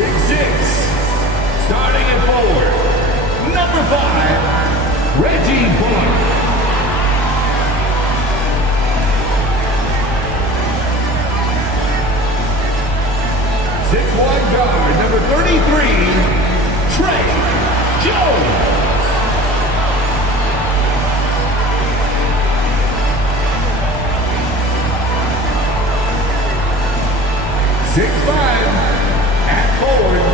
6'6", starting at forward, number 5, Reggie Buck. 6'1" guard, number 33, Trey Jones. 6'5", at forward,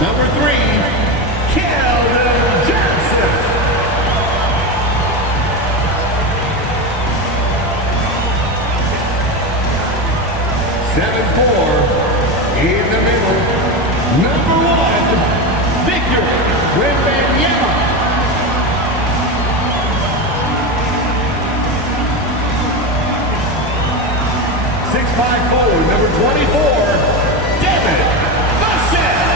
number 3, Keldon Johnson. 7'4", in the middle, number 1, Victor Wembanyama. 6'5" forward, number 24, David Vassell.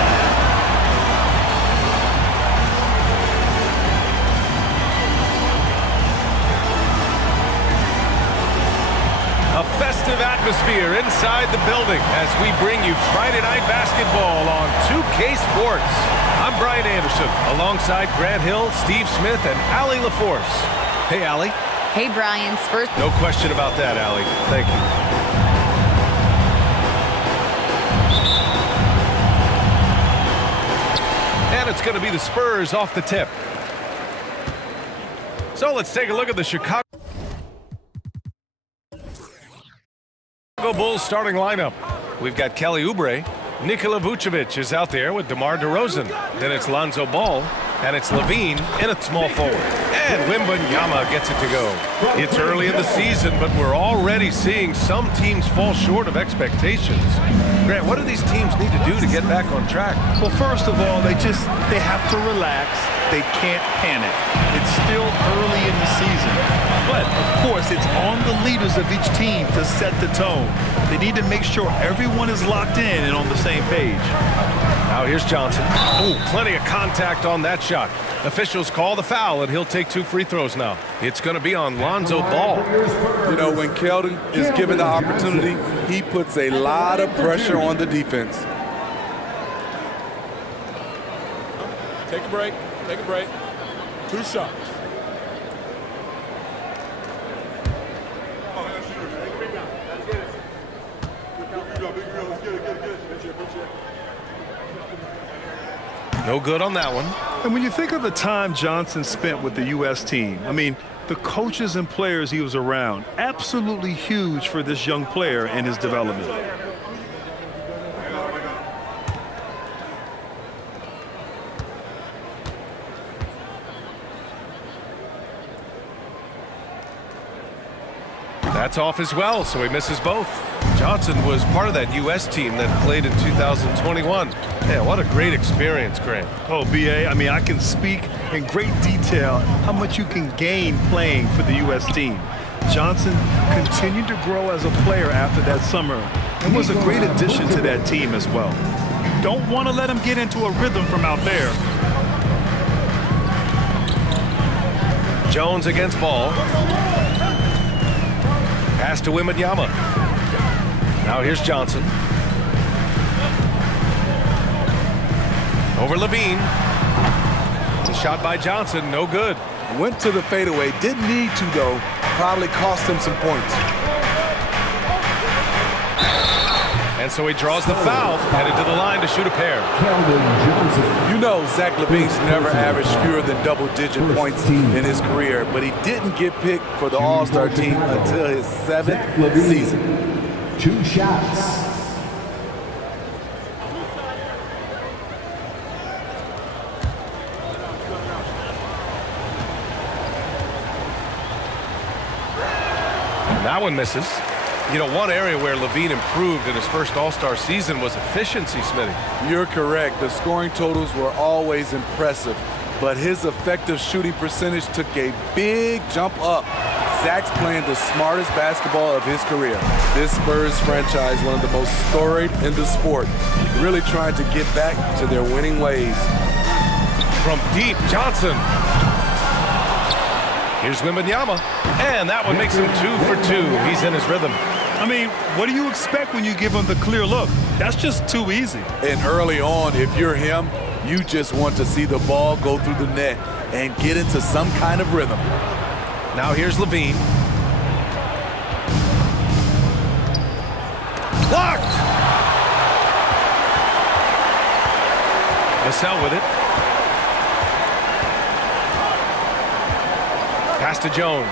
A festive atmosphere inside the building as we bring you Friday Night Basketball on 2K Sports. I'm Brian Anderson, alongside Grant Hill, Steve Smith, and Allie LaForce. Hey, Allie. Hey, Brian. Spurs. No question about that, Allie. Thank you. And it's going to be the Spurs off the tip. So let's take a look at the Chicago Bulls starting lineup. We've got Kelly Oubre. Nikola Vucevic is out there with DeMar DeRozan. Then it's Lonzo Ball. And it's Levine in a small forward. And Wembanyama gets it to go. It's early in the season, but we're already seeing some teams fall short of expectations. Grant, what do these teams need to do to get back on track? Well, first of all, they have to relax. They can't panic. It's still early in the season. But, of course, it's on the leaders of each team to set the tone. They need to make sure everyone is locked in and on the same page. Now here's Johnson. Oh, plenty of contact on that shot. Officials call the foul, and he'll take 2 free throws now. It's going to be on Lonzo Ball. You know, when Keldon is given the opportunity, he puts a lot of pressure on the defense. Take a break. Take a break. 2 shots. No good on that one. And when you think of the time Johnson spent with the U.S. team, I mean, the coaches and players he was around, absolutely huge for this young player and his development. That's off as well, so he misses both. Johnson was part of that U.S. team that played in 2021. Yeah, what a great experience, Grant. Oh, B.A., I mean, I can speak in great detail how much you can gain playing for the U.S. team. Johnson continued to grow as a player after that summer and was a great addition to that team as well. You don't want to let him get into a rhythm from out there. Jones against Ball. Pass to Wembanyama. Now here's Johnson. Over Levine. The shot by Johnson, no good. Went to the fadeaway, didn't need to though. Probably cost him some points. And so he draws the foul, headed to the line to shoot a pair. You know Zach LaVine's never averaged fewer than double-digit points in his career, but he didn't get picked for the All-Star team until his 7th season. 2 shots. That one misses. You know, one area where Levine improved in his first All-Star season was efficiency, Smitty. You're correct. The scoring totals were always impressive, but his effective shooting percentage took a big jump up. Zach's playing the smartest basketball of his career. This Spurs franchise, one of the most storied in the sport, really trying to get back to their winning ways. From deep, Johnson. Here's Wembanyama, and that one makes him 2 for 2. He's in his rhythm. I mean, what do you expect when you give him the clear look? That's just too easy. And early on, if you're him, you just want to see the ball go through the net and get into some kind of rhythm. Now here's Levine. Blocked! Vassell with it. Pass to Jones.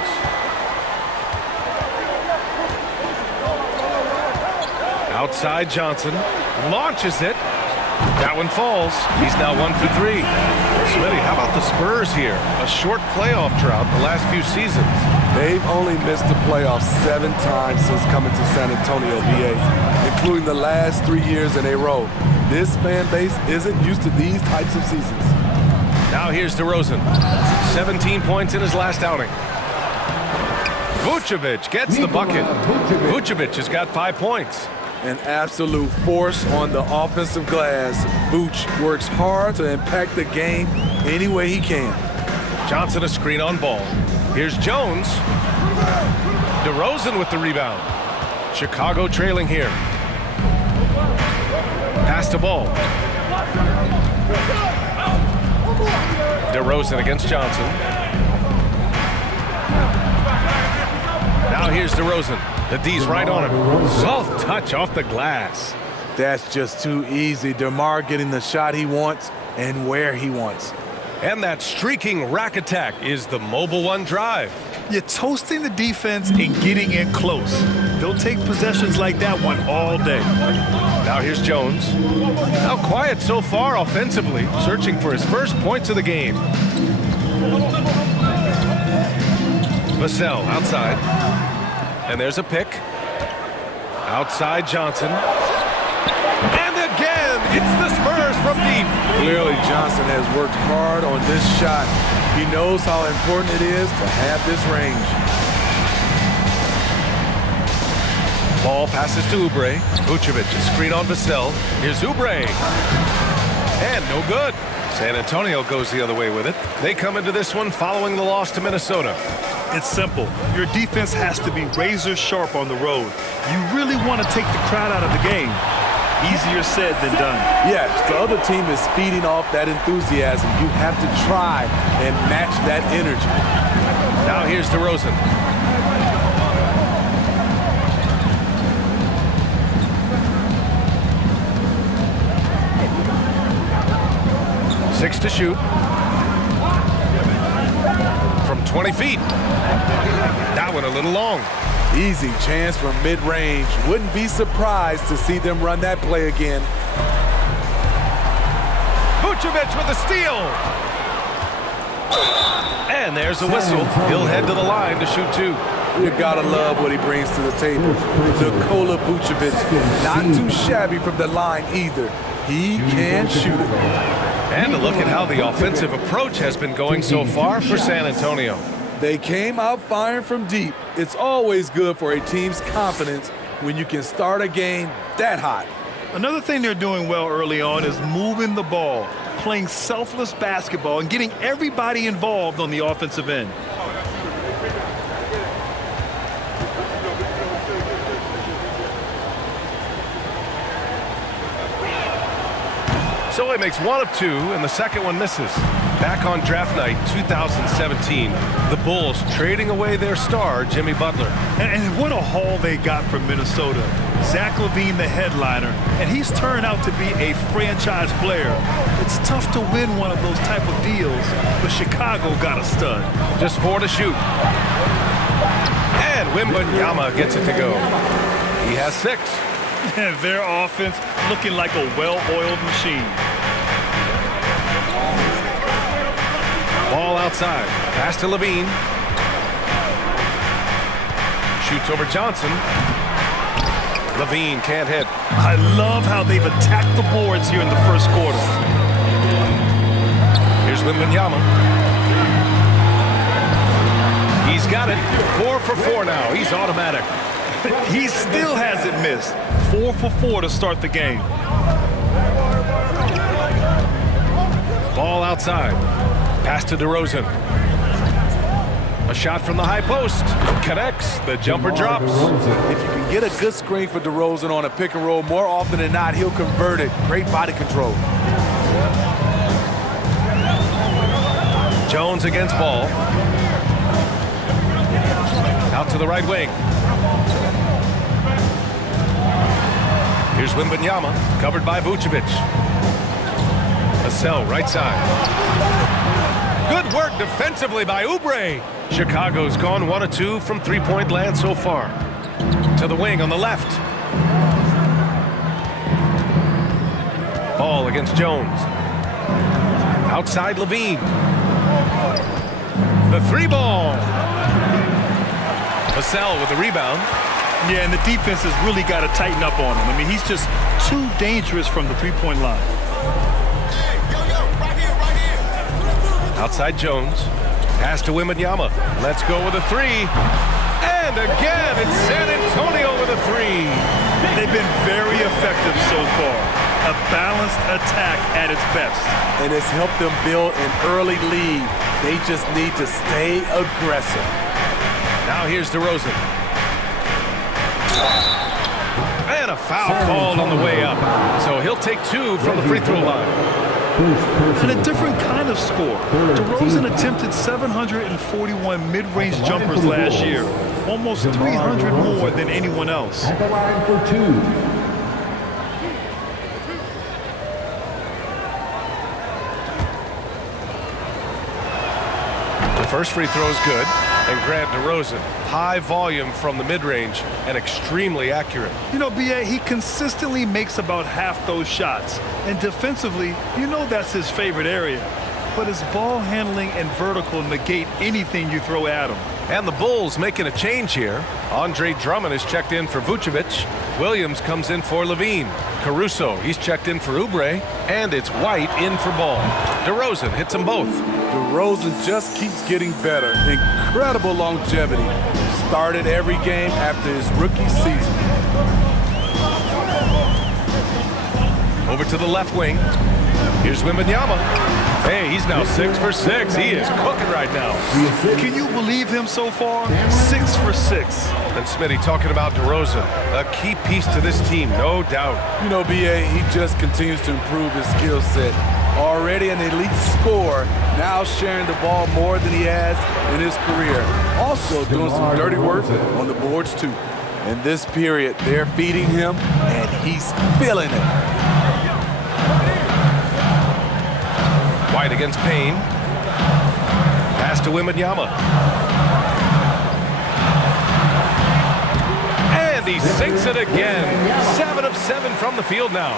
Outside Johnson. Launches it. That one falls. He's now 1 for 3. Smitty, how about the Spurs here? A short playoff drought the last few seasons. They've only missed the playoffs 7 times since coming to San Antonio, BA, including the last 3 years in a row. This fan base isn't used to these types of seasons. Now here's DeRozan. 17 points in his last outing. Vucevic gets the bucket. Vucevic has got 5 points. An absolute force on the offensive glass. Vooch works hard to impact the game any way he can. Johnson a screen on Ball. Here's Jones. DeRozan with the rebound. Chicago trailing here. Pass to Ball. DeRozan against Johnson. Now here's DeRozan. The D's right on him. Soft touch off the glass. That's just too easy. DeMar getting the shot he wants and where he wants. And that streaking rack attack is the Mobile One drive. You're toasting the defense and getting in close. They'll take possessions like that one all day. Now here's Jones. Now quiet so far offensively, searching for his first points of the game. Vassell outside. And there's a pick. Outside Johnson. And again, it's the Spurs from deep. Clearly, Johnson has worked hard on this shot. He knows how important it is to have this range. Ball passes to Oubre. Vucevic is screen on Vassell. Here's Oubre. And no good. San Antonio goes the other way with it. They come into this one following the loss to Minnesota. It's simple. Your defense has to be razor sharp on the road. You really want to take the crowd out of the game. Easier said than done. Yes, the other team is feeding off that enthusiasm. You have to try and match that energy. Now here's DeRozan. Six to shoot. From 20 feet. That one a little long. Easy chance from mid-range. Wouldn't be surprised to see them run that play again. Vucevic with a steal. And there's a whistle. He'll head to the line to shoot 2. You gotta love what he brings to the table. Nikola Vucevic, not too shabby from the line either. He can shoot it. And a look at how the offensive approach has been going so far for San Antonio. They came out firing from deep. It's always good for a team's confidence when you can start a game that hot. Another thing they're doing well early on is moving the ball, playing selfless basketball, and getting everybody involved on the offensive end. So he makes 1 of 2, and the second one misses. Back on draft night 2017, the Bulls trading away their star, Jimmy Butler. And what a haul they got from Minnesota. Zach LaVine, the headliner, and he's turned out to be a franchise player. It's tough to win one of those type of deals, but Chicago got a stud. Just 4 to shoot. And Wembanyama gets it to go. He has 6. Their offense looking like a well-oiled machine. Ball outside. Pass to Levine. Shoots over Johnson. Levine can't hit. I love how they've attacked the boards here in the first quarter. Here's Wembanyama. He's got it. 4 for 4 now. He's automatic. He still hasn't missed. 4 for 4 to start the game. Ball outside. Pass to DeRozan. A shot from the high post. Connects. The jumper drops. If you can get a good screen for DeRozan on a pick and roll, more often than not, he'll convert it. Great body control. Jones against Ball. Out to the right wing. Here's Wembanyama, covered by Vucevic. Vassell, right side. Good work defensively by Oubre. Chicago's gone 1 of 2 from three-point land so far. To the wing on the left. Ball against Jones. Outside Levine. The three ball. Vassell with the rebound. Yeah, and the defense has really got to tighten up on him. I mean, he's just too dangerous from the three-point line. Outside Jones. Pass to Wembanyama. Let's go with a three. And again, it's San Antonio with a three. They've been very effective so far. A balanced attack at its best. And it's helped them build an early lead. They just need to stay aggressive. Now here's DeRozan. And a foul called on the way up. So he'll take 2 from the free throw line. And a different kind of score. DeRozan attempted 741 mid-range jumpers last year. Almost 300 more than anyone else. At the line for 2. The first free throw is good. And Grant DeRozan, high volume from the mid-range and extremely accurate. You know, B.A., he consistently makes about half those shots. And defensively, you know that's his favorite area. But his ball handling and vertical negate anything you throw at him. And the Bulls making a change here. Andre Drummond is checked in for Vucevic. Williams comes in for Levine. Caruso, he's checked in for Oubre. And it's White in for Ball. DeRozan hits them both. DeRozan just keeps getting better. Incredible longevity. Started every game after his rookie season. Over to the left wing. Here's Wembanyama. Hey, he's now 6 for 6. He is cooking right now. Can you believe him so far? 6 for 6. And Smitty talking about DeRozan, a key piece to this team, no doubt. You know, B.A., he just continues to improve his skill set. Already an elite scorer, now sharing the ball more than he has in his career. Also doing some dirty work on the boards, too. In this period, they're feeding him, and he's feeling it. White against Payne. Pass to Wembanyama. And he sinks it again. 7 of 7 from the field now.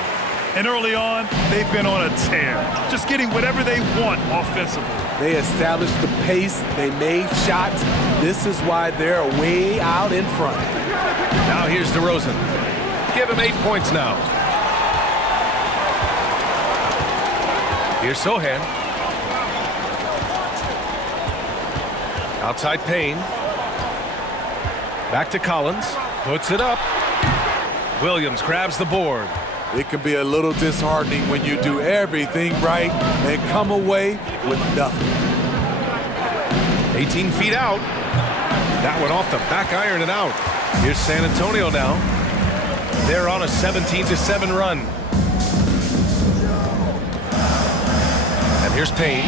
And early on, they've been on a tear. Just getting whatever they want offensively. They established the pace. They made shots. This is why they're way out in front. Now here's DeRozan. Give him 8 points now. Here's Sohan. Outside Payne. Back to Collins. Puts it up. Williams grabs the board. It can be a little disheartening when you do everything right and come away with nothing. 18 feet out. That one off the back iron and out. Here's San Antonio now. They're on a 17-7 run. And here's Payne.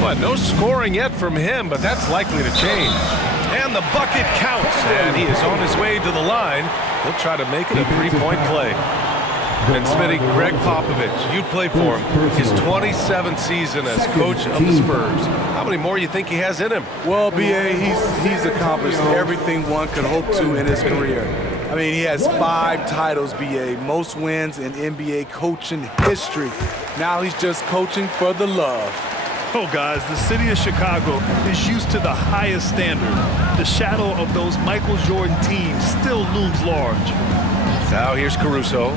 But no scoring yet from him, but that's likely to change. And the bucket counts, and he is on his way to the line. He'll try to make it a three-point play. And Smitty, Greg Popovich, you played for him. His 27th season as coach of the Spurs. How many more you think he has in him? Well, B.A., he's accomplished everything one could hope to in his career. I mean, he has 5 titles, B.A., most wins in NBA coaching history. Now he's just coaching for the love. Oh, guys, the city of Chicago is used to the highest standard. The shadow of those Michael Jordan teams still looms large. Now here's Caruso.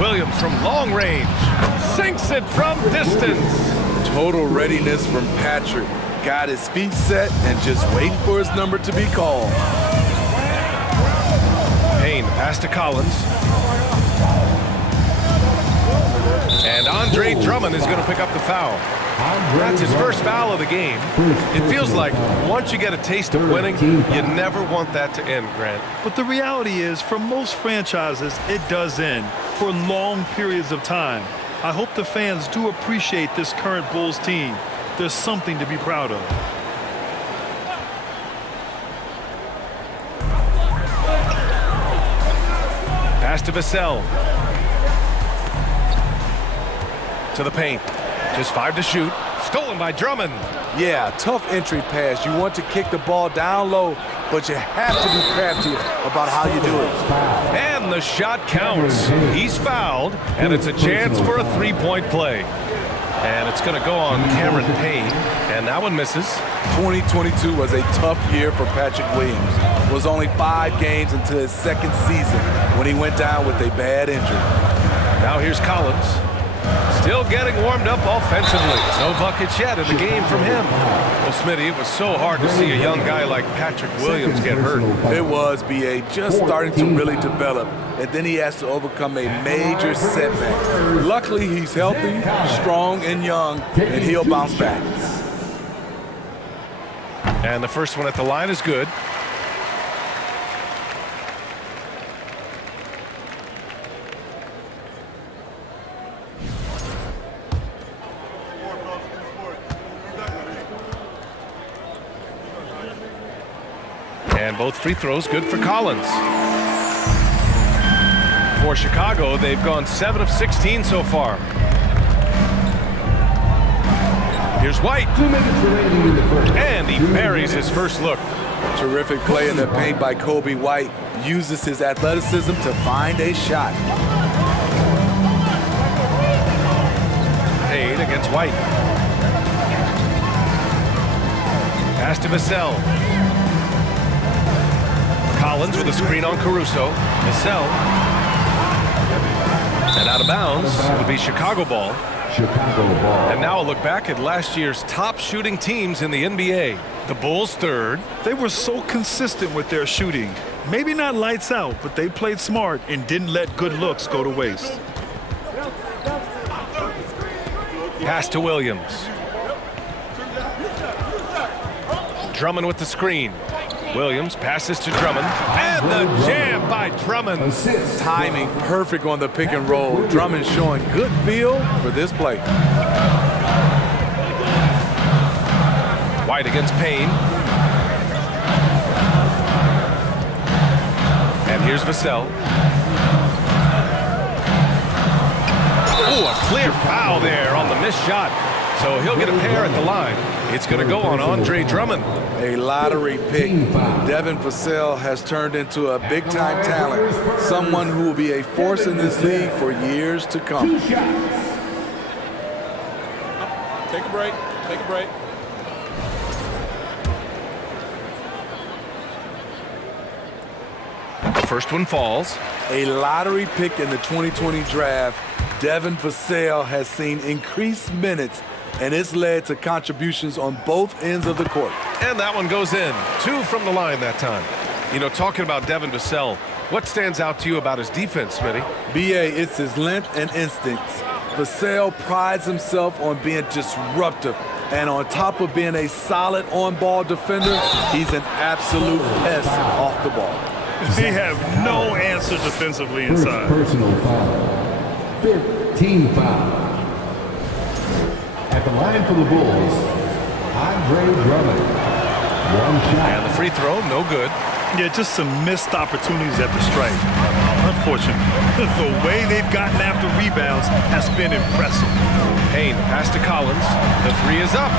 Williams from long range. Sinks it from distance. Total readiness from Patrick. Got his feet set and just waiting for his number to be called. Payne, pass to Collins. And Andre Drummond is going to pick up the foul. That's his first foul of the game. It feels like once you get a taste of winning, you never want that to end, Grant. But the reality is, for most franchises, it does end for long periods of time. I hope the fans do appreciate this current Bulls team. There's something to be proud of. Pass to Vassell. To the paint. Just 5 to shoot. Stolen by Drummond. Yeah, tough entry pass. You want to kick the ball down low, but you have to be crafty about how you do it. And the shot counts. He's fouled, and it's a chance for a three-point play. And it's going to go on Cameron Payne, and that one misses. 2022 was a tough year for Patrick Williams. It was only 5 games into his second season when he went down with a bad injury. Now here's Collins. Still getting warmed up offensively. No buckets yet in the game from him. Well, Smitty, it was so hard to see a young guy like Patrick Williams get hurt. It was, B.A., just starting to really develop, and then he has to overcome a major setback. Luckily, he's healthy, strong, and young, and he'll bounce back. And the first one at the line is good. And both free throws good for Collins. For Chicago, they've gone 7 of 16 so far. Here's White. 2 minutes remaining in the first. And he buries his first look. Terrific play in the paint by Kobe White. Uses his athleticism to find a shot. Payne against White. Pass to Vassell. Collins with a screen on Caruso. Vassell. And out of bounds. It'll be Chicago ball. Chicago ball. And now a look back at last year's top shooting teams in the NBA. The Bulls third. They were so consistent with their shooting. Maybe not lights out, but they played smart and didn't let good looks go to waste. Pass to Williams. Drummond with the screen. Williams passes to Drummond. And the jam by Drummond. Assist. Timing perfect on the pick and roll. Drummond showing good feel for this play. White against Payne. And here's Vassell. Oh, a clear foul there on the missed shot. So he'll get a pair at the line. It's going to go on Andre Drummond. A lottery pick. Devin Vassell has turned into a big-time talent. Someone who will be a force in this league for years to come. Take a break. Take a break. The first one falls. A lottery pick in the 2020 draft. Devin Vassell has seen increased minutes, and it's led to contributions on both ends of the court. And that one goes in. 2 from the line that time. You know, talking about Devin Vassell, what stands out to you about his defense, Smitty? B.A., it's his length and instincts. Vassell prides himself on being disruptive, and on top of being a solid on-ball defender, he's an absolute pest off the ball. They have no answer defensively First inside. personal foul. 15 foul. At the line for the Bulls, Andre Drummond. 1 shot. And the free throw, no good. Yeah, just some missed opportunities at the stripe. Unfortunate. The way they've gotten after rebounds has been impressive. Payne pass to Collins. The 3 is up.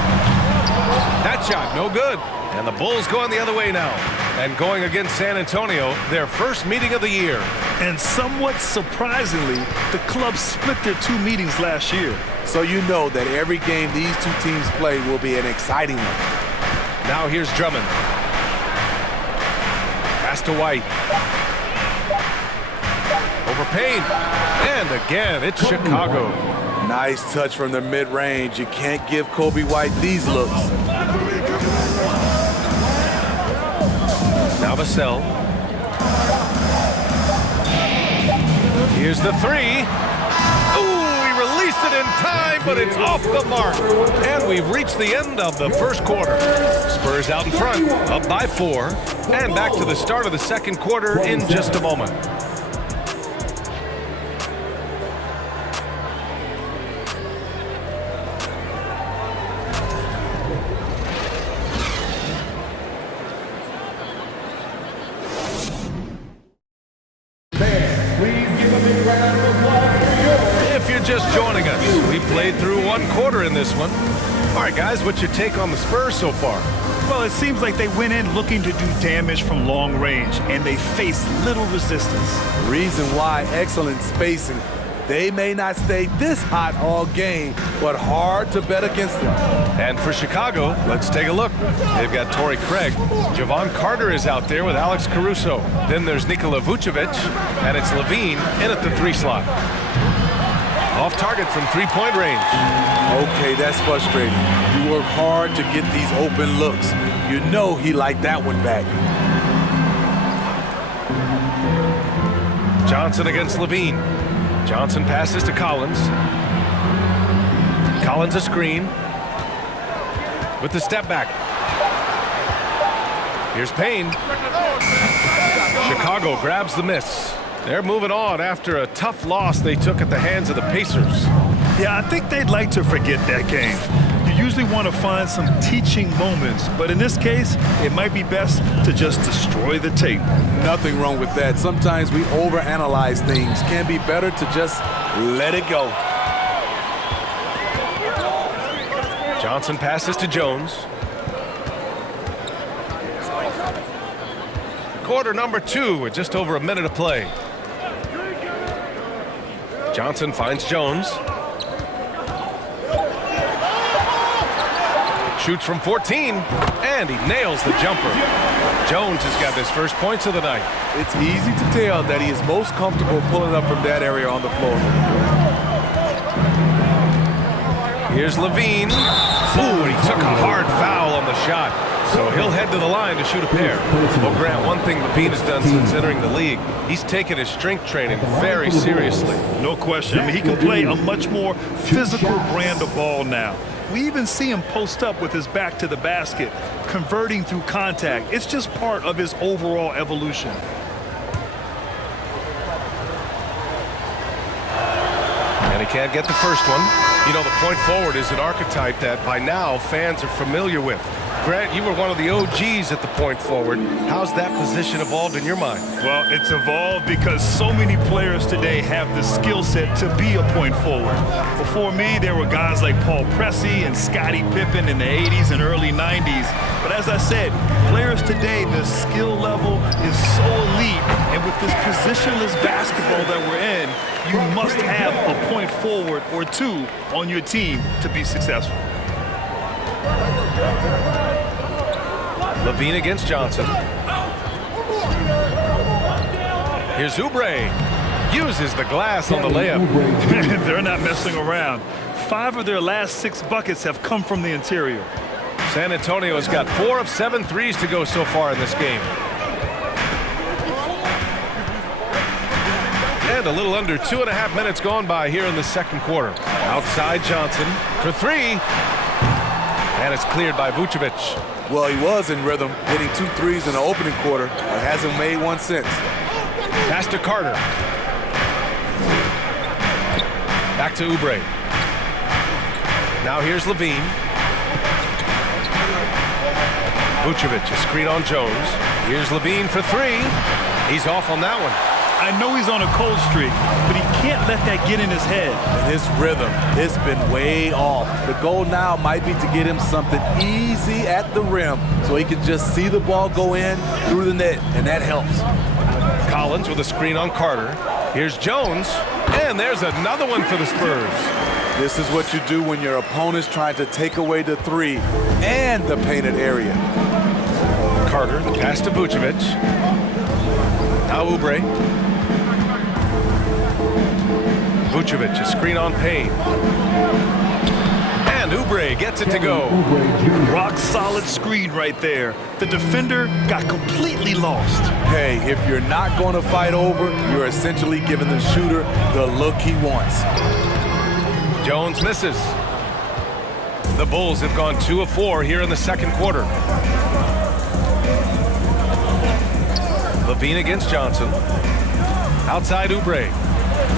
That shot, no good. And the Bulls going the other way now. And going against San Antonio, their first meeting of the year. And somewhat surprisingly, the club split their 2 meetings last year. So you know that every game these 2 teams play will be an exciting one. Now here's Drummond. Pass to White. Over Payne. And again, it's Chicago. Nice touch from the mid-range. You can't give Kobe White these looks. Now Vassell. Here's the 3. Ooh, he released it in time, but it's off the mark. And we've reached the end of the first quarter. Spurs out in front, up by 4. And back to the start of the second quarter in just a moment. If you're just joining us, we played through one quarter in this one. All right, guys, what's your take on the Spurs so far? Well, it seems like they went in looking to do damage from long range, and they faced little resistance. Reason why, excellent spacing. They may not stay this hot all game, but hard to bet against them. And for Chicago, let's take a look. They've got Torrey Craig. Javon Carter is out there with Alex Caruso. Then there's Nikola Vucevic, and it's Levine in at the 3 slot. Off target from 3-point range. Okay, that's frustrating. You work hard to get these open looks. You know he liked that one back. Johnson against Levine. Johnson passes to Collins. Collins a screen. With the step back. Here's Payne. Chicago grabs the miss. They're moving on after a tough loss they took at the hands of the Pacers. Yeah, I think they'd like to forget that game. You usually want to find some teaching moments, but in this case, it might be best to just destroy the tape. Nothing wrong with that. Sometimes we overanalyze things. Can be better to just let it go. Johnson passes to Jones. Quarter number 2 with just over a minute to play. Johnson finds Jones. Shoots from 14, and he nails the jumper. Jones has got his first points of the night. It's easy to tell that he is most comfortable pulling up from that area on the floor. Here's Levine. Ooh, and he took a hard foul on the shot. So he'll head to the line to shoot a pair. Well, Grant, one thing Levine has done since entering the league, he's taken his strength training very seriously. No question. I mean, he can play a much more physical brand of ball now. We even see him post up with his back to the basket, converting through contact. It's just part of his overall evolution. And he can't get the first one. You know, the point forward is an archetype that by now fans are familiar with. Grant, you were one of the OGs at the point forward. How's that position evolved in your mind? Well, it's evolved because so many players today have the skill set to be a point forward. Before me, there were guys like Paul Pressey and Scottie Pippen in the 80s and early 90s. But as I said, players today, the skill level is so elite. And with this positionless basketball that we're in, you must have a point forward or two on your team to be successful. Levine against Johnson. Here's Oubre. Uses the glass on the layup. They're not messing around. 5 of their last 6 buckets have come from the interior. San Antonio has got 4 of 7 threes to go so far in this game. And a little under 2.5 minutes gone by here in the second quarter. Outside Johnson for 3. And it's cleared by Vucevic. Well, he was in rhythm, hitting 2 threes in the opening quarter, but hasn't made one since. Pass to Carter. Back to Oubre. Now here's Levine. Vucevic, a screen on Jones. Here's Levine for 3. He's off on that one. I know he's on a cold streak, but he can't let that get in his head. And his rhythm has been way off. The goal now might be to get him something easy at the rim so he can just see the ball go in through the net, and that helps. Collins with a screen on Carter. Here's Jones, and there's another one for the Spurs. This is what you do when your opponent's trying to take away the 3 and the painted area. Carter, the pass to Vucevic. Now Oubre. Vucevic, a screen on Payne. And Oubre gets it to go. Rock solid screen right there. The defender got completely lost. Hey, if you're not going to fight over, you're essentially giving the shooter the look he wants. Jones misses. The Bulls have gone 2 of 4 here in the second quarter. Levine against Johnson. Outside Oubre.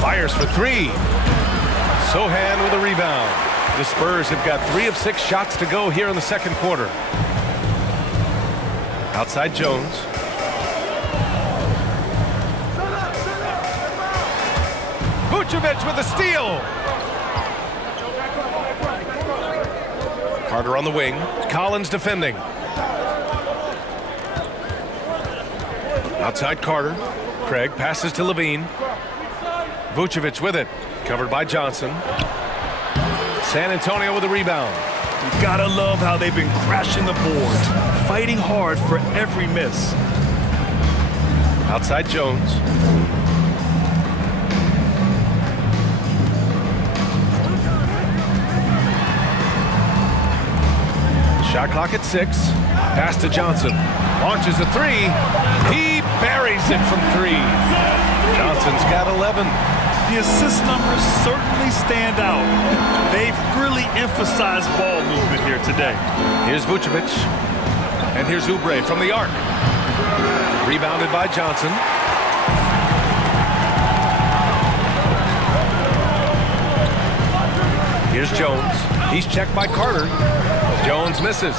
Fires for 3. Sohan with a rebound. The Spurs have got 3 of 6 shots to go here in the second quarter. Outside Jones. Vucevic with a steal. Carter on the wing. Collins defending. Outside Carter. Craig passes to Levine. Vucevic with it. Covered by Johnson. San Antonio with a rebound. You gotta love how they've been crashing the boards, fighting hard for every miss. Outside Jones. Shot clock at 6. Pass to Johnson. Launches a 3. He buries it from 3. Johnson's got 11. The assist numbers certainly stand out. They've really emphasized ball movement here today. Here's Vucevic. And here's Oubre from the arc. Rebounded by Johnson. Here's Jones. He's checked by Carter. Jones misses.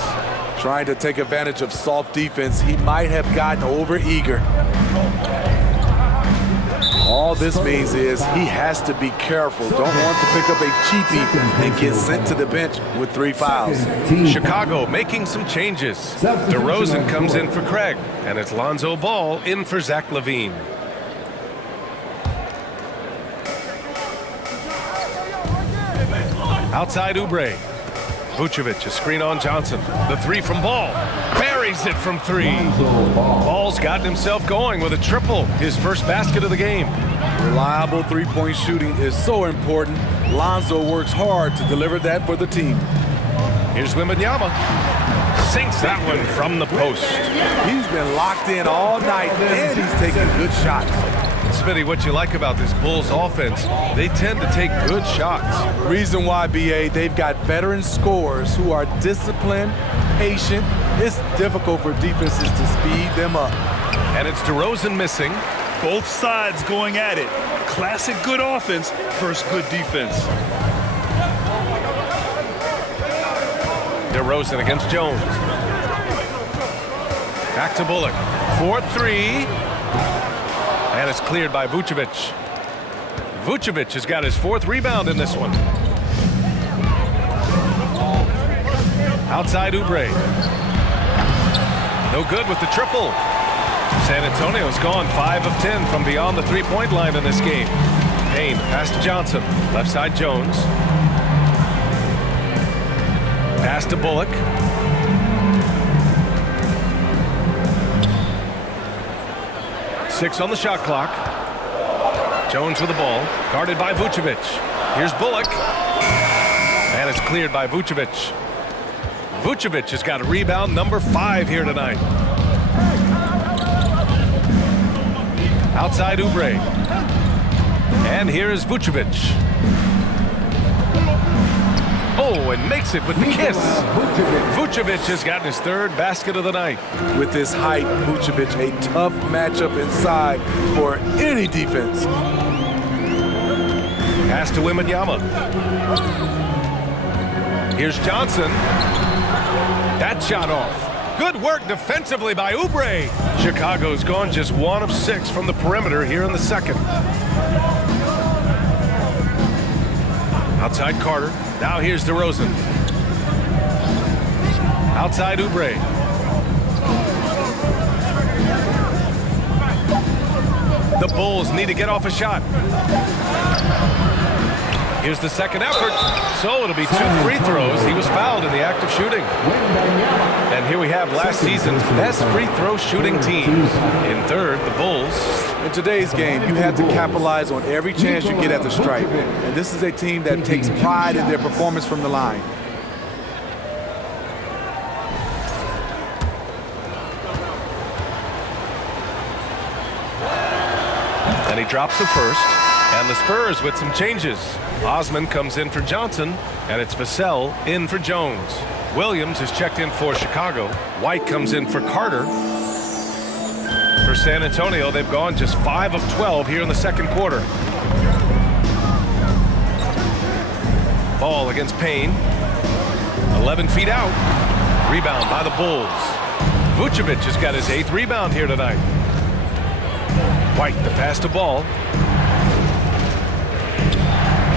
Trying to take advantage of soft defense, he might have gotten over-eager. All this means is he has to be careful. Don't want to pick up a cheapie and get sent to the bench with 3 fouls. Chicago making some changes. DeRozan comes in for Craig, and it's Lonzo Ball in for Zach LaVine. Outside Oubre. Vucevic, a screen on Johnson. The 3 from Ball. Buries it from 3. Ball's gotten himself going with a triple. His first basket of the game. Reliable three-point shooting is so important. Lonzo works hard to deliver that for the team. Here's Wembanyama. Sinks that one from the post. He's been locked in all night, and he's taking good shots. Smitty, what you like about this Bulls offense, they tend to take good shots. Reason why, BA, they've got veteran scorers who are disciplined, patient. It's difficult for defenses to speed them up. And it's DeRozan missing. Both sides going at it. Classic good offense versus good defense. DeRozan against Jones. Back to Bullock. 4-3. And it's cleared by Vucevic. Vucevic has got his 4th rebound in this one. Outside Oubre. No good with the triple. San Antonio's gone 5 of 10 from beyond the 3-point line in this game. Payne pass to Johnson. Left side Jones. Pass to Bullock. Six on the shot clock. Jones with the ball. Guarded by Vucevic. Here's Bullock. And it's cleared by Vucevic. Vucevic has got a rebound number 5 here tonight. Outside Oubre. And here's Vucevic. Oh, and makes it with the kiss. Vucevic has gotten his 3rd basket of the night. With his height, Vucevic, a tough matchup inside for any defense. Pass to Wembanyama. Here's Johnson. That shot off. Good work defensively by Oubre. Chicago's gone just 1 of 6 from the perimeter here in the second. Outside Carter. Now here's DeRozan. Outside Oubre. The Bulls need to get off a shot. Here's the second effort. So it'll be 2 free throws. He was fouled in the act of shooting. And here we have last season's best free throw shooting team. In third, the Bulls. In today's game, you have to capitalize on every chance you get at the stripe. And this is a team that takes pride in their performance from the line. And he drops the first. And the Spurs with some changes. Osman comes in for Johnson, and it's Vassell in for Jones. Williams is checked in for Chicago. White comes in for Carter. For San Antonio, they've gone just 5 of 12 here in the second quarter. Ball against Payne. 11 feet out. Rebound by the Bulls. Vucevic has got his 8th rebound here tonight. White, the pass to Ball.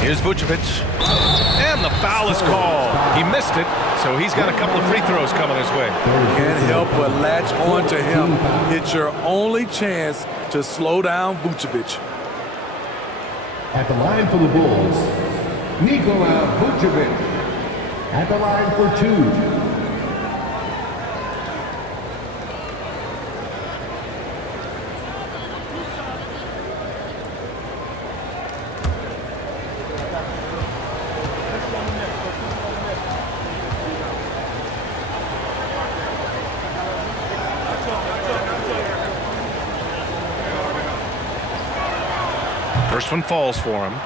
Here's Vucevic. And the foul is called. He missed it, so he's got a couple of free throws coming his way. Can't help but latch on to him. It's your only chance to slow down Vucevic. At the line for the Bulls, Nikola Vucevic. At the line for 2. First one falls for him.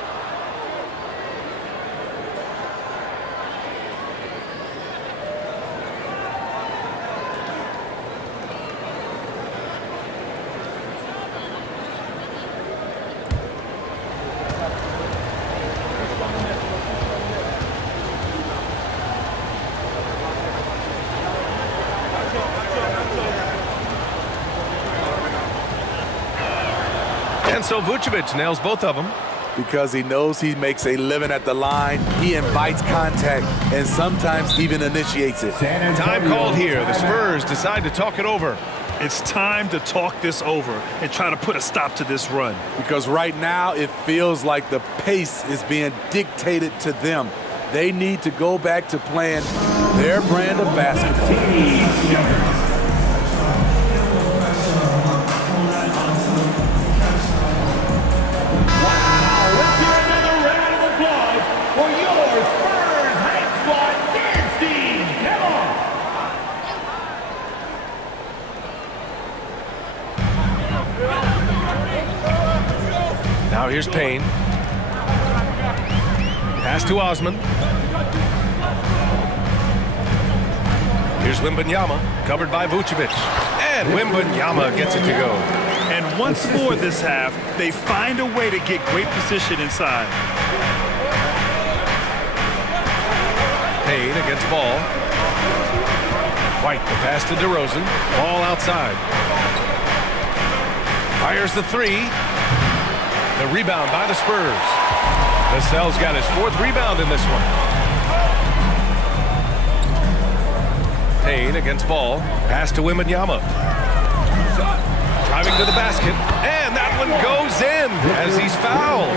And so Vucevic nails both of them. Because he knows he makes a living at the line, he invites contact and sometimes even initiates it. Time called here. The Spurs decide to talk it over. It's time to talk this over and try to put a stop to this run. Because right now it feels like the pace is being dictated to them. They need to go back to playing their brand of basketball. Now here's Payne. Pass to Osman. Here's Wembanyama, covered by Vucevic. And Wembanyama gets it to go. And once more this half, they find a way to get great position inside. Payne against Ball. White, the pass to DeRozan. Ball outside. Fires the 3. The rebound by the Spurs. Vassell's got his 4th rebound in this one. Payne against Ball. Pass to Wembanyama. Driving to the basket. And that one goes in as he's fouled.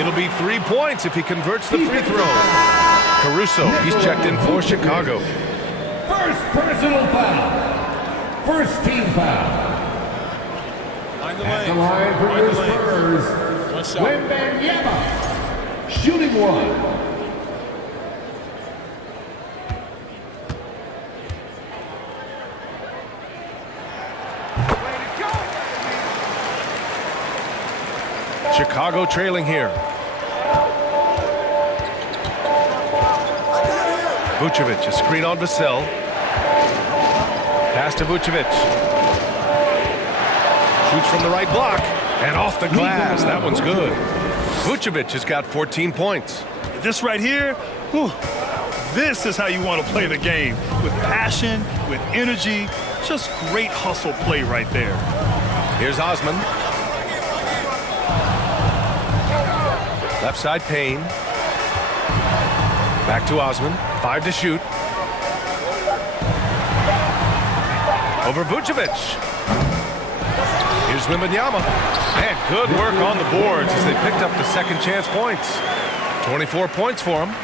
It'll be 3 points if he converts the free throw. Caruso, he's checked in for Chicago. First personal foul. First team foul. At the line for your Spurs. Wembanyama, shooting 1. Chicago trailing here. Vucevic, a screen on Vassell. Pass to Vucevic. Shoots from the right block. And off the glass. That one's good. Vucevic has got 14 points. This right here, whew, this is how you want to play the game. With passion, with energy, just great hustle play right there. Here's Osman. Left side Payne. Back to Osman. 5 to shoot. Over Vucevic. Here's Wembanyama. And good work on the boards as they picked up the second chance points. 24 points for him.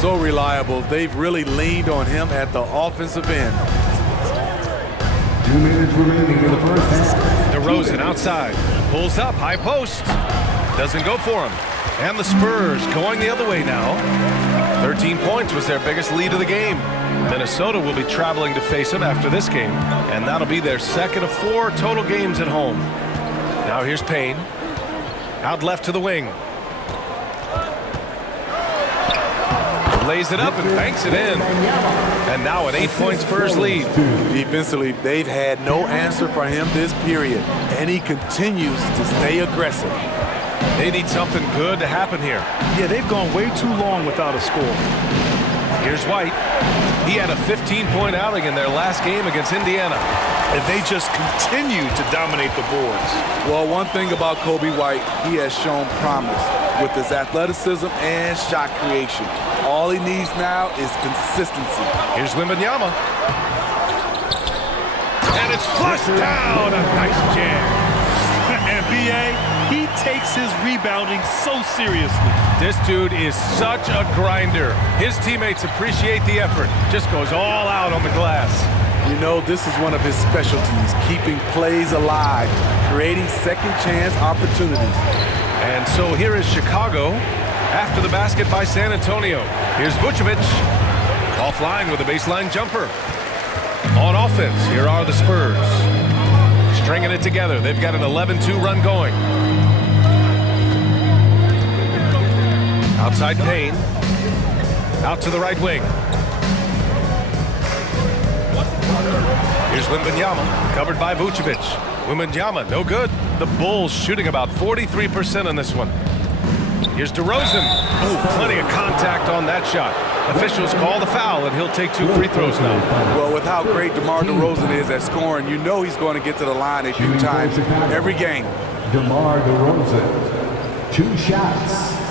So reliable. They've really leaned on him at the offensive end. 2 minutes remaining in the first half. DeRozan outside. Pulls up. High post. Doesn't go for him. And the Spurs going the other way now. 13 points was their biggest lead of the game. Minnesota will be traveling to face them after this game, and that'll be their second of 4 total games at home. Now here's Payne. Out left to the wing. lays it up and banks it in. And now an 8-point Spurs lead. Defensively, they've had no answer for him this period, and he continues to stay aggressive. They need something good to happen here. Yeah, they've gone way too long without a score. Here's White. He had a 15-point outing in their last game against Indiana. And they just continue to dominate the boards. Well, one thing about Kobe White, he has shown promise with his athleticism and shot creation. All he needs now is consistency. Here's Wembanyama. And it's flushed down. A nice jam. And B.A., he takes his rebounding so seriously. This dude is such a grinder. His teammates appreciate the effort. Just goes all out on the glass. You know, this is one of his specialties, keeping plays alive, creating second chance opportunities. And so here is Chicago after the basket by San Antonio. Here's Vucevic offline with a baseline jumper. On offense, here are the Spurs. Stringing it together. They've got an 11-2 run going. Outside Payne. Out to the right wing. Here's Wembanyama, covered by Vucevic. Wembanyama, no good. The Bulls shooting about 43% on this one. Here's DeRozan. Oh, plenty of contact on that shot. Officials call the foul, and he'll take 2 free throws now. Well, with how great DeMar DeRozan is at scoring, you know he's going to get to the line a few times every game. DeMar DeRozan, 2 shots.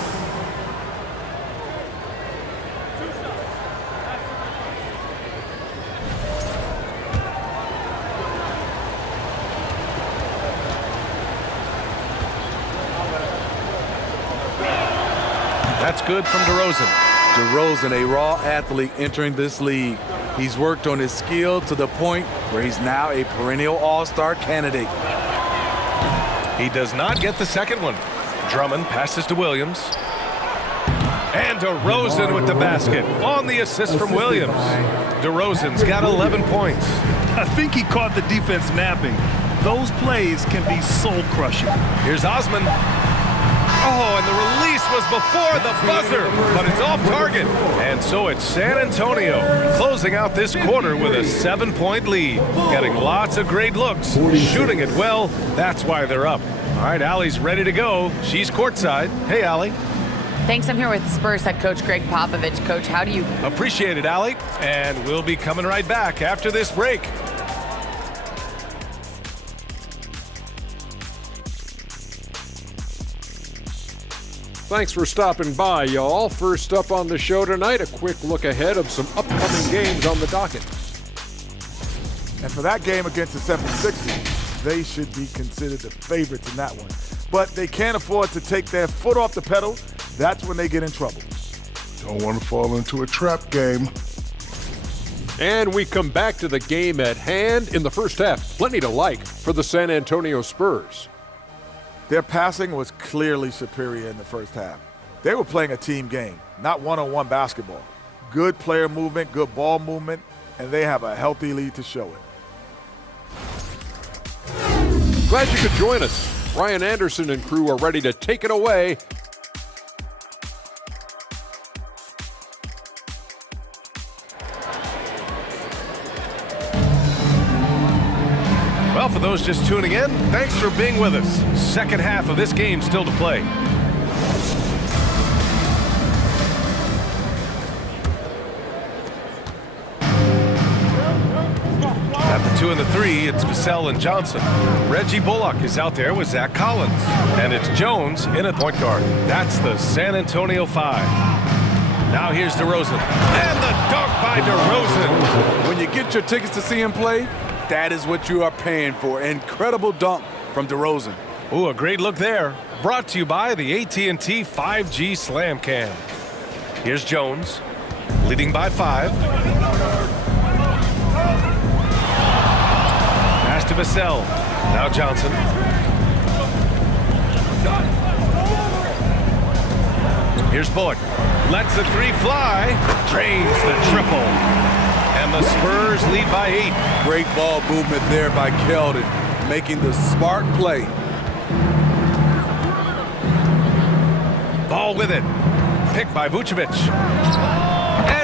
That's good from DeRozan. DeRozan, a raw athlete entering this league. He's worked on his skill to the point where he's now a perennial all-star candidate. He does not get the second one. Drummond passes to Williams. And DeRozan with the basket on the assist from Williams. DeRozan's got 11 points. I think he caught the defense napping. Those plays can be soul-crushing. Here's Osman. Oh, and the release was before the buzzer, but it's off target. And so it's San Antonio closing out this quarter with a 7-point lead. Getting lots of great looks, shooting it well. That's why they're up. All right, Allie's ready to go. She's courtside. Hey, Allie. Thanks. I'm here with Spurs head coach Greg Popovich. Coach, how do you... Appreciate it, Allie. And we'll be coming right back after this break. Thanks for stopping by, y'all. First up on the show tonight, a quick look ahead of some upcoming games on the docket. And for that game against the 76ers, they should be considered the favorites in that one. But they can't afford to take their foot off the pedal. That's when they get in trouble. Don't want to fall into a trap game. And we come back to the game at hand in the first half. Plenty to like for the San Antonio Spurs. Their passing was clearly superior in the first half. They were playing a team game, not one-on-one basketball. Good player movement, good ball movement, and they have a healthy lead to show it. Glad you could join us. Ryan Anderson and crew are ready to take it away. Well, for those just tuning in, thanks for being with us. Second half of this game still to play. At the 2 and the 3, it's Vassell and Johnson. Reggie Bullock is out there with Zach Collins. And it's Jones in at point guard. That's the San Antonio 5. Now here's DeRozan. And the dunk by DeRozan. When you get your tickets to see him play, that is what you are paying for. Incredible dunk from DeRozan. Ooh, a great look there. Brought to you by the AT&T 5G Slam Cam. Here's Jones, leading by 5. Pass to Vassell. Now Johnson. Here's Bullock. Lets the 3 fly. Drains the triple. And the Spurs lead by 8. Great ball movement there by Keldon, making the smart play. Ball with it. Picked by Vucevic.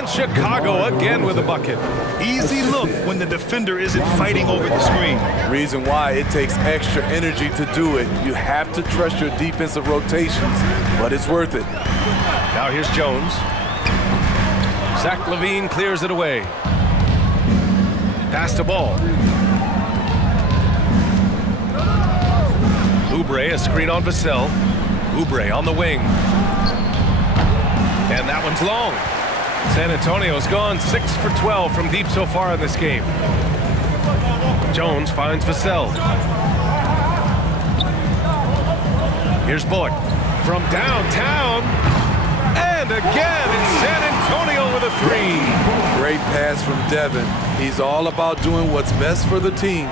And Chicago again with a bucket. Easy look when the defender isn't fighting over the screen. Reason why it takes extra energy to do it. You have to trust your defensive rotations, but it's worth it. Now here's Jones. Zach LaVine clears it away. Pass to Ball. Oubre, a screen on Vassell. Oubre on the wing. And that one's long. San Antonio's gone 6 for 12 from deep so far in this game. Jones finds Vassell. Here's Bullock from downtown. And again, it's San Antonio with a three. Great pass from Devin. He's all about doing what's best for the team.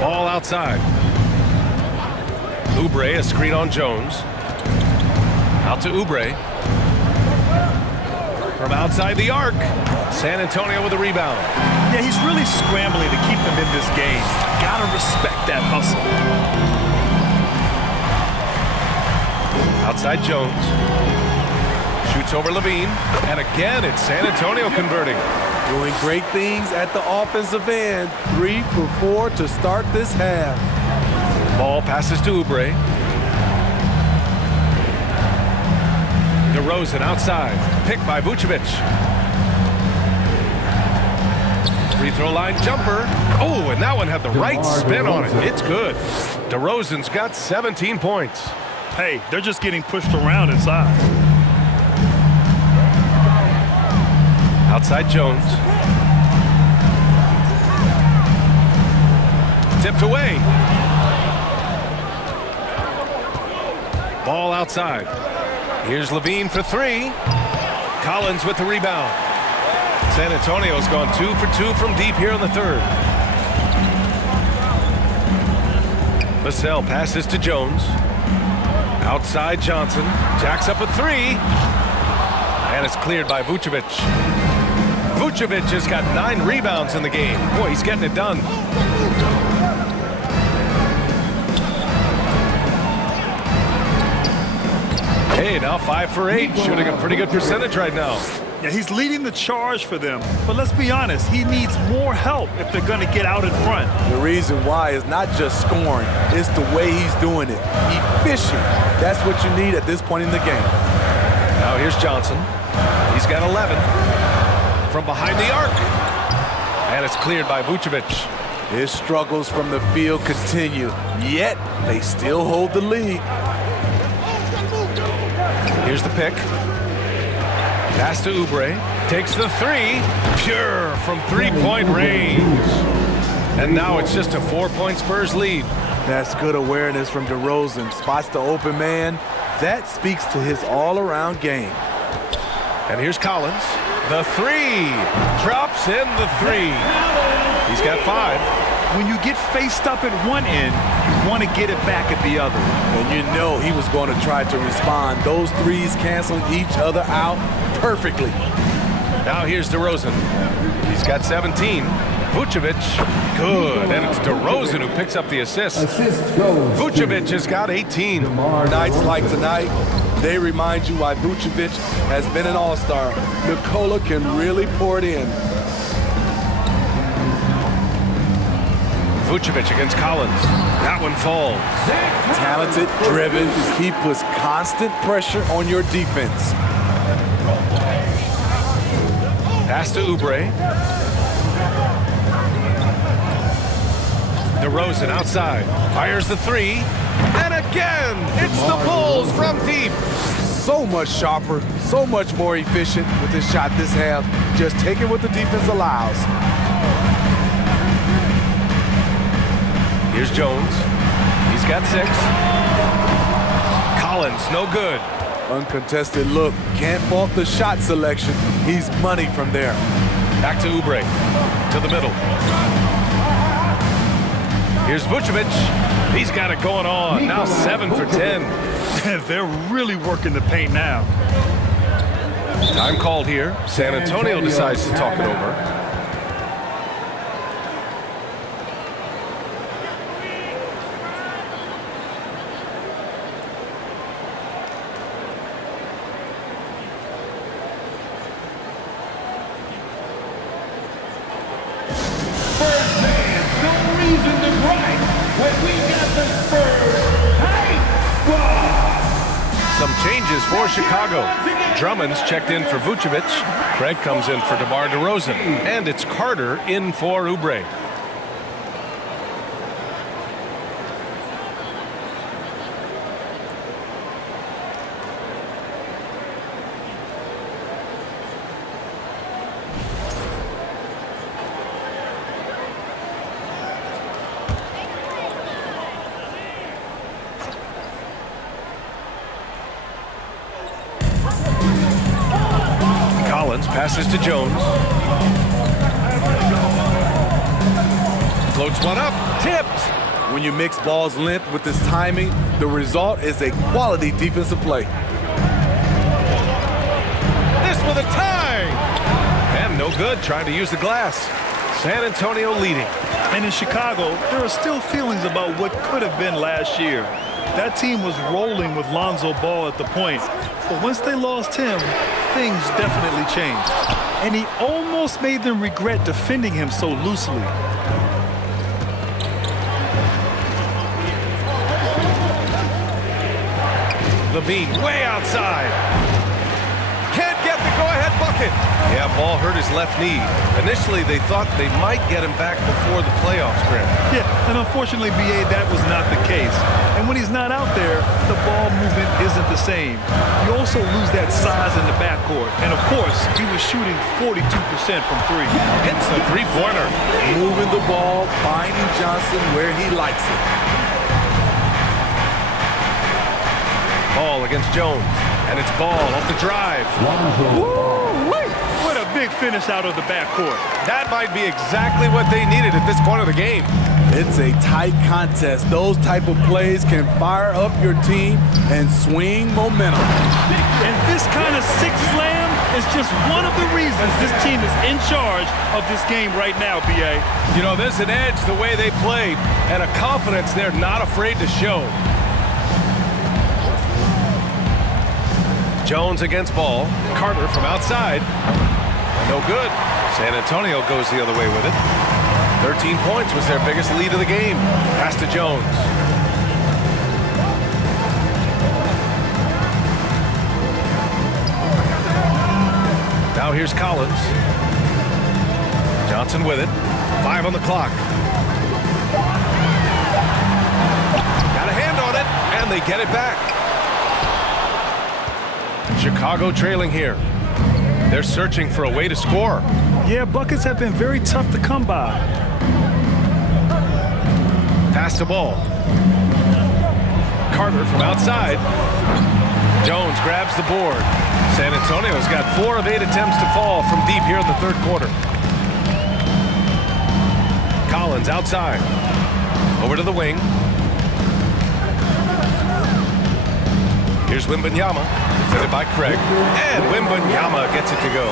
Ball outside. Oubre, a screen on Jones. Out to Oubre. From outside the arc. San Antonio with a rebound. Yeah, he's really scrambling to keep them in this game. Gotta respect that hustle. Outside Jones. Shoots over LaVine. And again, it's San Antonio converting. Doing great things at the offensive end. 3 for 4 to start this half. Ball passes to Oubre. DeRozan outside. Picked by Vucevic. Free throw line jumper. Oh, and that one had the right spin on it. It's good. DeRozan's got 17 points. Hey, they're just getting pushed around inside. Outside Jones. Tipped away. Ball outside. Here's LaVine for three. Collins with the rebound. San Antonio's gone 2 for 2 from deep here in the third. Vassell passes to Jones. Outside Johnson. Jacks up a three. And it's cleared by Vucevic. Vucevic has got 9 rebounds in the game. Boy, he's getting it done. Hey, now 5 for 8, shooting a pretty good percentage right now. Yeah, he's leading the charge for them. But let's be honest, he needs more help if they're going to get out in front. The reason why is not just scoring, it's the way he's doing it. Efficient. That's what you need at this point in the game. Now here's Johnson. He's got 11. From behind the arc. And it's cleared by Vucevic. His struggles from the field continue, yet they still hold the lead. Here's the pick. Pass to Oubre. Takes the three. Pure from three-point range. And now it's just a 4-point Spurs lead. That's good awareness from DeRozan. Spots the open man. That speaks to his all-around game. And here's Collins. The three. Drops in the three. He's got 5. When you get faced up at one end, you want to get it back at the other. And you know he was going to try to respond. Those threes canceling each other out perfectly. Now here's DeRozan. He's got 17. Vucevic, good. And it's DeRozan who picks up the assist. Vucevic has got 18. Nights like tonight, they remind you why Vucevic has been an all-star. Nikola can really pour it in. Vucevic against Collins. That one falls. Talented, driven. He puts constant pressure on your defense. Pass to Oubre. DeRozan outside. Fires the three. And again, it's the Bulls from deep. So much sharper, so much more efficient with his shot this half. Just taking what the defense allows. Here's Jones. He's got 6. Collins, no good. Uncontested look. Can't fault the shot selection. He's money from there. Back to Oubre. To the middle. Here's Vucevic. He's got it going on. Now 7 for 10. They're really working the paint now. Time called here. San Antonio decides to talk it over. Changes for Chicago. Drummond's checked in for Vucevic. Craig comes in for DeMar DeRozan. And it's Carter in for Oubre. Passes to Jones. Floats one up. Tipped. When you mix ball's length with his timing, the result is a quality defensive play. This for the tie. And no good, trying to use the glass. San Antonio leading. And in Chicago, there are still feelings about what could have been last year. That team was rolling with Lonzo Ball at the point. But once they lost him, things definitely changed. And he almost made them regret defending him so loosely. Levine way outside. Can't get the go-ahead bucket. Yeah, ball hurt his left knee. Initially, they thought they might get him back before the playoffs, Graham. Yeah, and unfortunately, B.A., that was not the case. And when he's not out there, the ball movement isn't the same. You also lose that size in the backcourt. And, of course, he was shooting 42% from three. Hits the three-pointer. Moving the ball, finding Johnson where he likes it. Ball against Jones. And it's Ball off the drive. Woo-wee! What a big finish out of the backcourt. That might be exactly what they needed at this point of the game. It's a tight contest. Those type of plays can fire up your team and swing momentum. And this kind of six slam is just one of the reasons this team is in charge of this game right now, B.A. You know, there's an edge the way they played and a confidence they're not afraid to show. Jones against Ball. Carter from outside. No good. San Antonio goes the other way with it. 13 points was their biggest lead of the game. Pass to Jones. Now here's Collins. Johnson with it. 5 on the clock. Got a hand on it, and they get it back. Chicago trailing here. They're searching for a way to score. Yeah, buckets have been very tough to come by. Pass to Ball. Carter from outside. Jones grabs the board. San Antonio's got 4 of 8 attempts to fall from deep here in the third quarter. Collins outside. Over to the wing. Here's Wembanyama. Defended by Craig. And Wembanyama gets it to go.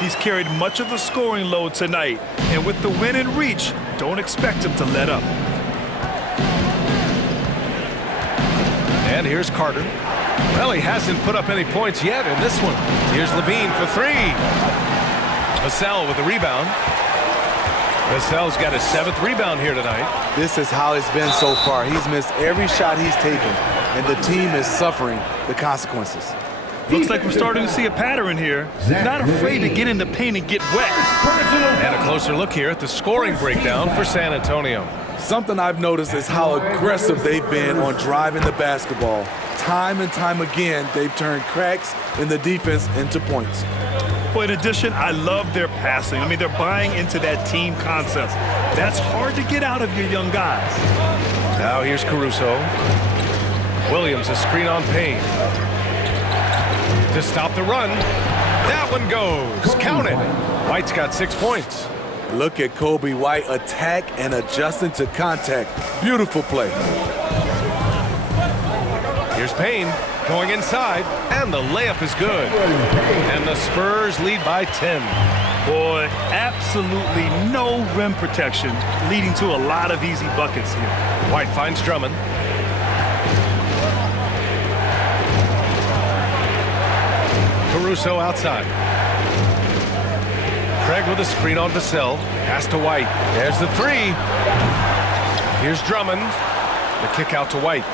He's carried much of the scoring load tonight. And with the win in reach, don't expect him to let up. And here's Carter. Well, he hasn't put up any points yet in this one. Here's Levine for 3. Vassell with the rebound. Vassell's got his 7th rebound here tonight. This is how it's been so far. He's missed every shot he's taken, and the team is suffering the consequences. Looks like we're starting to see a pattern here. Not afraid to get in the paint and get wet. And a closer look here at the scoring breakdown for San Antonio. Something I've noticed is how aggressive they've been on driving the basketball. Time and time again, they've turned cracks in the defense into points. But in addition, I love their passing. I mean, they're buying into that team concept. That's hard to get out of your young guys. Now here's Caruso. Williams a screen on Payne. To stop the run. That one goes. Count it. White's got 6 points. Look at Kobe White attack and adjusting to contact. Beautiful play. Here's Payne going inside, and the layup is good. And the Spurs lead by 10. Boy, absolutely no rim protection, leading to a lot of easy buckets here. White finds Drummond. Caruso outside. Craig with a screen on Vassell. Pass to White. There's the 3. Here's Drummond. The kick out to White.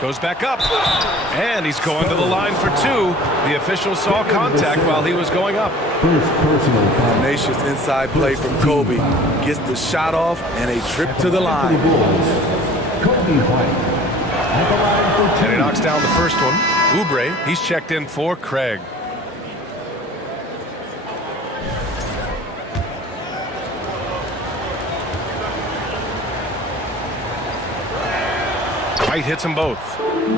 Goes back up. And he's going to the line for two. The official saw contact while he was going up. First personal foul. Tenacious inside play from Kobe. Gets the shot off and a trip to the line. Kobe White. At the line for two. And he knocks down the first one. Oubre, he's checked in for Craig. White hits them both.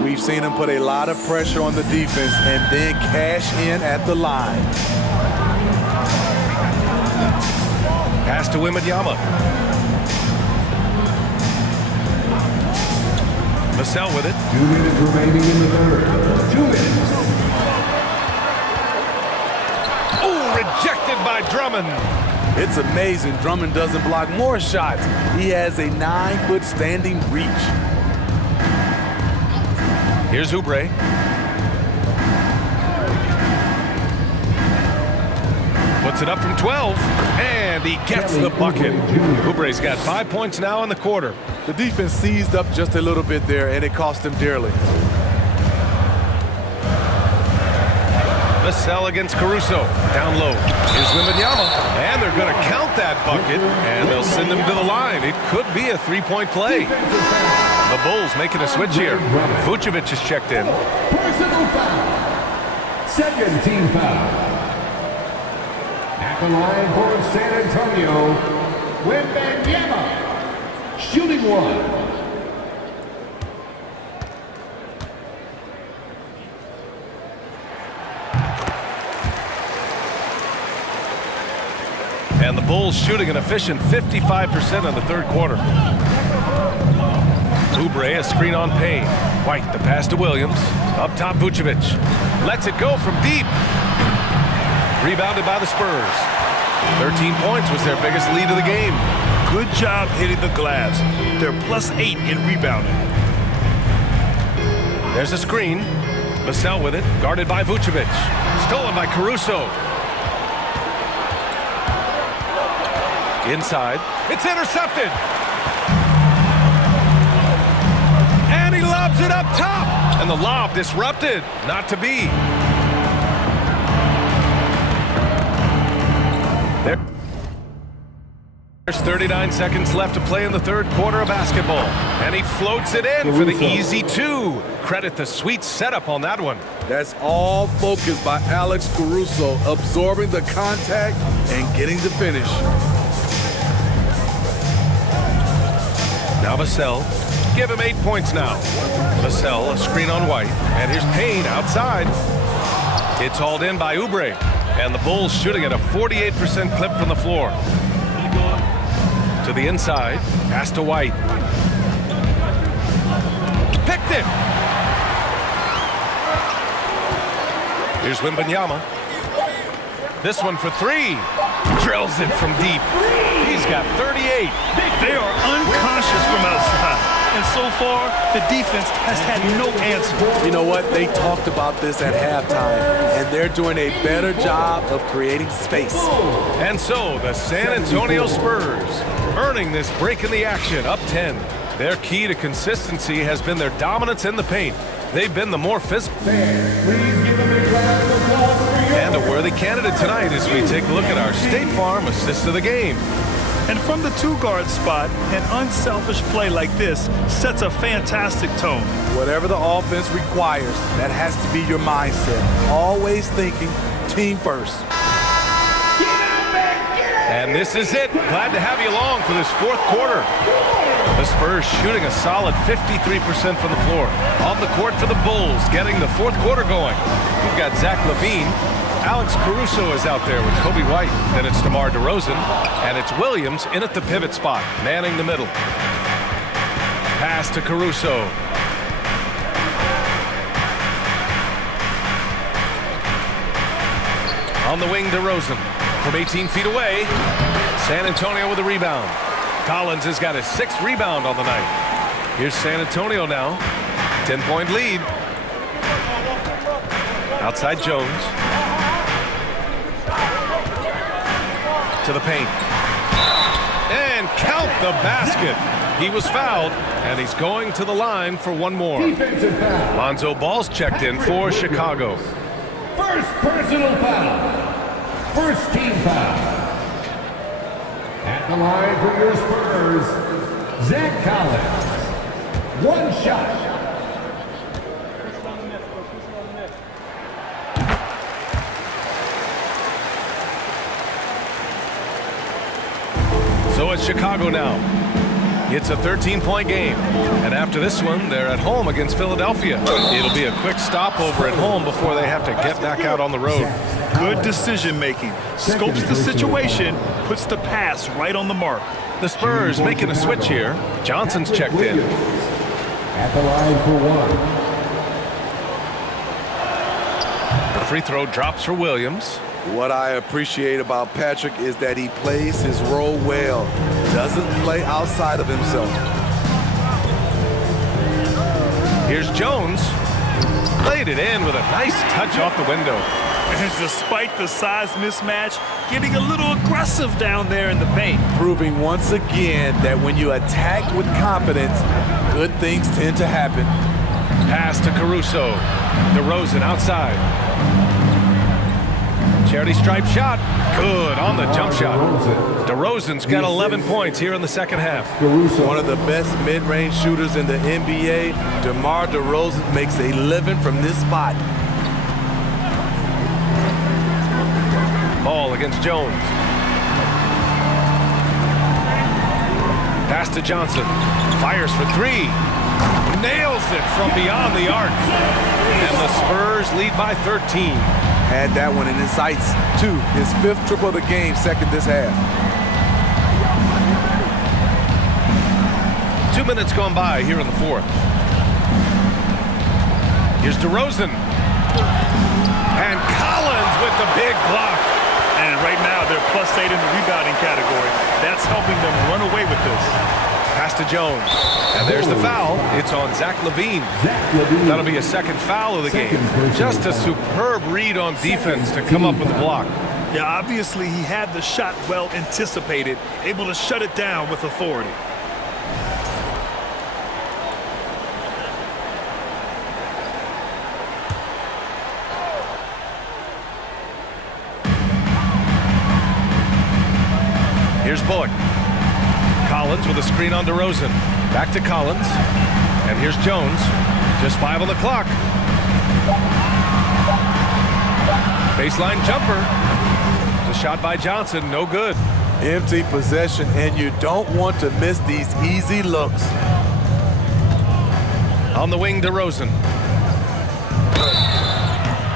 We've seen him put a lot of pressure on the defense and then cash in at the line. Pass to Wembanyama. Vassell with it. 2 minutes remaining in the third. 2 minutes. Oh, rejected by Drummond. It's amazing Drummond doesn't block more shots. He has a 9-foot standing reach. Here's Oubre. Puts it up from 12, and he gets the bucket. Oubre's got 5 points now in the quarter. The defense seized up just a little bit there, and it cost him dearly. Vassell against Caruso. Down low. Here's Wembanyama. And they're going to count that bucket, and they'll send him to the line. It could be a three-point play. The Bulls making a switch here. Vucevic is checked in. Personal foul. Second team foul. At the line for San Antonio, Wembanyama. Shooting one. And the Bulls shooting an efficient 55% in the third quarter. Oubre, a screen on Payne. White, the pass to Williams. Up top, Vucevic. Lets it go from deep. Rebounded by the Spurs. 13 points was their biggest lead of the game. Good job hitting the glass. They're +8 in rebounding. There's a screen. Vassell with it, guarded by Vucevic. Stolen by Caruso. Inside. It's intercepted. And he lobs it up top. And the lob disrupted. Not to be. There's 39 seconds left to play in the third quarter of basketball. And he floats it in for the easy two. Credit the sweet setup on that one. That's all focused by Alex Caruso, absorbing the contact and getting the finish. Now Vassell. Give him 8 points now. Vassell, a screen on White. And here's Payne outside. It's hauled in by Oubre. And the Bulls shooting at a 48% clip from the floor. To the inside. Pass to White. Picked it. Here's Wembanyama. This one for three. Drills it from deep. He's got 38. They are unconscious from outside. And so far, the defense has had no answer. You know what? They talked about this at halftime, and they're doing a better job of creating space. And so the San Antonio Spurs earning this break in the action, up 10. Their key to consistency has been their dominance in the paint. They've been the more physical. And a worthy candidate tonight as we take a look at our State Farm assist of the game. And from the two-guard spot, an unselfish play like this sets a fantastic tone. Whatever the offense requires, that has to be your mindset. Always thinking team first. And this is it. Glad to have you along for this fourth quarter. The Spurs shooting a solid 53% from the floor. On the court for the Bulls, getting the fourth quarter going. We've got Zach LaVine. Alex Caruso is out there with Kobe White. Then it's DeMar DeRozan. And it's Williams in at the pivot spot, manning the middle. Pass to Caruso. On the wing, DeRozan. From 18 feet away, San Antonio with a rebound. Collins has got his 6th rebound on the night. Here's San Antonio now. 10-point lead. Outside Jones. To the paint. And count the basket. He was fouled, and he's going to the line for one more. Defensive foul. Lonzo Ball's checked in for Chicago. First personal foul. First team foul. At the line for your Spurs, Zach Collins. One shot. So it's Chicago now. It's a 13-point game. And after this one, they're at home against Philadelphia. It'll be a quick stopover at home before they have to get back out on the road. Good decision making. Scopes the situation, puts the pass right on the mark. The Spurs making a switch here. Johnson's checked in. At the line for one. The free throw drops for Williams. What I appreciate about Patrick is that he plays his role well. Doesn't play outside of himself. Here's Jones. Played it in with a nice touch off the window. And despite the size mismatch, getting a little aggressive down there in the paint. Proving once again that when you attack with confidence, good things tend to happen. Pass to Caruso. DeRozan outside. Charity stripe shot. Good on the jump shot. DeRozan's got 11 points here in the second half. One of the best mid-range shooters in the NBA, DeMar DeRozan makes a living from this spot. Ball against Jones. Pass to Johnson. Fires for three. Nails it from beyond the arc. And the Spurs lead by 13. Had that one in his sights, too. His 5th triple of the game, second this half. 2 minutes gone by here in the fourth. Here's DeRozan. And Collins with the big block. And right now, they're +8 in the rebounding category. That's helping them run away with this. Pass to Jones. And there's the foul. It's on Zach LaVine. That'll be a second foul of the game. Just a superb read on defense to come up with the block. Yeah, obviously he had the shot well anticipated, able to shut it down with authority. Here's Bullock. Collins with a screen on DeRozan. Back to Collins. And here's Jones. Just 5 on the clock. Baseline jumper. The shot by Johnson, no good. Empty possession, and you don't want to miss these easy looks. On the wing, DeRozan.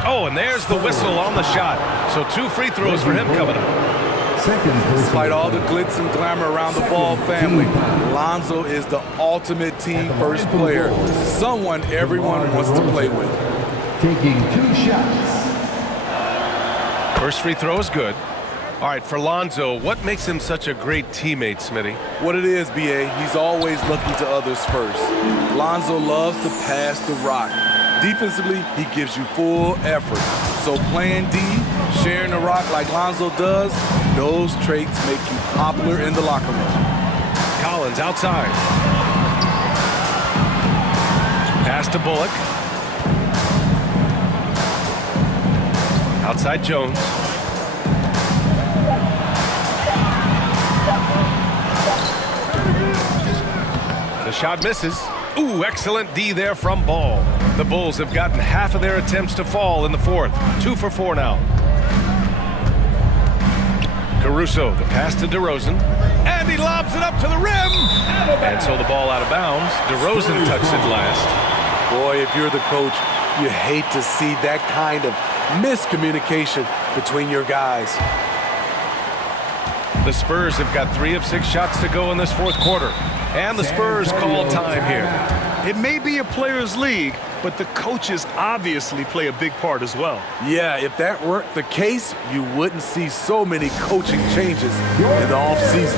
Oh, and there's the whistle on the shot. So 2 free throws for him coming up. Despite all the glitz and glamour around the Ball family, Lonzo is the ultimate team-first player. Someone everyone wants to play with. Taking 2 shots. First free throw is good. All right, for Lonzo, what makes him such a great teammate, Smitty? What it is, B.A., he's always looking to others first. Lonzo loves to pass the rock. Defensively, he gives you full effort. So playing D, sharing the rock like Lonzo does, those traits make you popular in the locker room. Collins outside. Pass to Bullock. Outside Jones. The shot misses. Ooh, excellent D there from Ball. The Bulls have gotten half of their attempts to fall in the fourth. 2 for 4 now. Caruso, the pass to DeRozan. And he lobs it up to the rim. And so the ball out of bounds. DeRozan touched it last. Boy, if you're the coach, you hate to see that kind of miscommunication between your guys. The Spurs have got 3 of 6 shots to go in this fourth quarter. And the Spurs call time here. It may be a players' league, but the coaches obviously play a big part as well. Yeah, if that weren't the case, you wouldn't see so many coaching changes in the offseason.